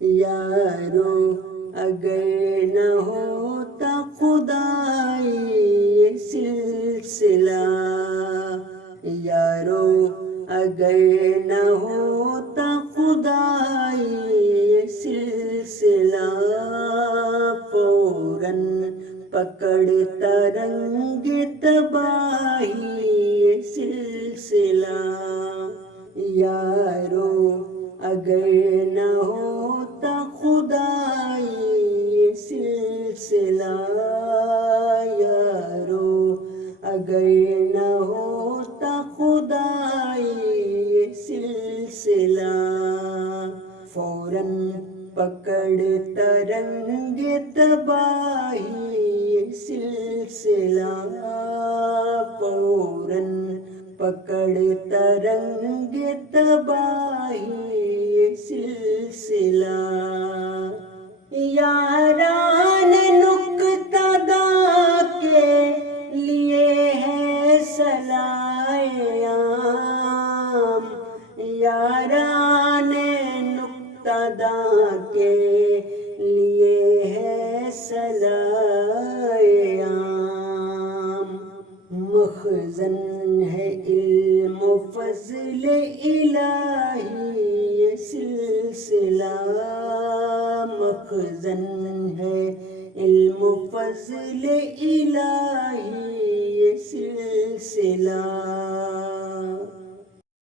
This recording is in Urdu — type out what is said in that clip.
یارو اگر نہ ہوتا خدائی یہ سلسلہ، یارو اگر نہ ہوتا خدائی یہ سلسلہ، فوراً پکڑتا رنگ تباہی یہ سلسلہ، یارو اگر نہ ہوتا خدائی یہ سلسلہ، یارو اگر نہ ہوتا خدائی یہ سلسلہ، فوراً پکڑتا رنگ تباہی یہ سلسلہ، فوراً پکڑتا رنگ تباہی یہ سلسلہ، یاران نکتہ داں کے لیے ہے صلائے عام، یاران نکتہ داں کے لیے ہے صلائے عام، مخزن ہے علم و فضل الہی یہ سلسلہ، مخزن ہے علم و فضل الہی یہ سلسلہ۔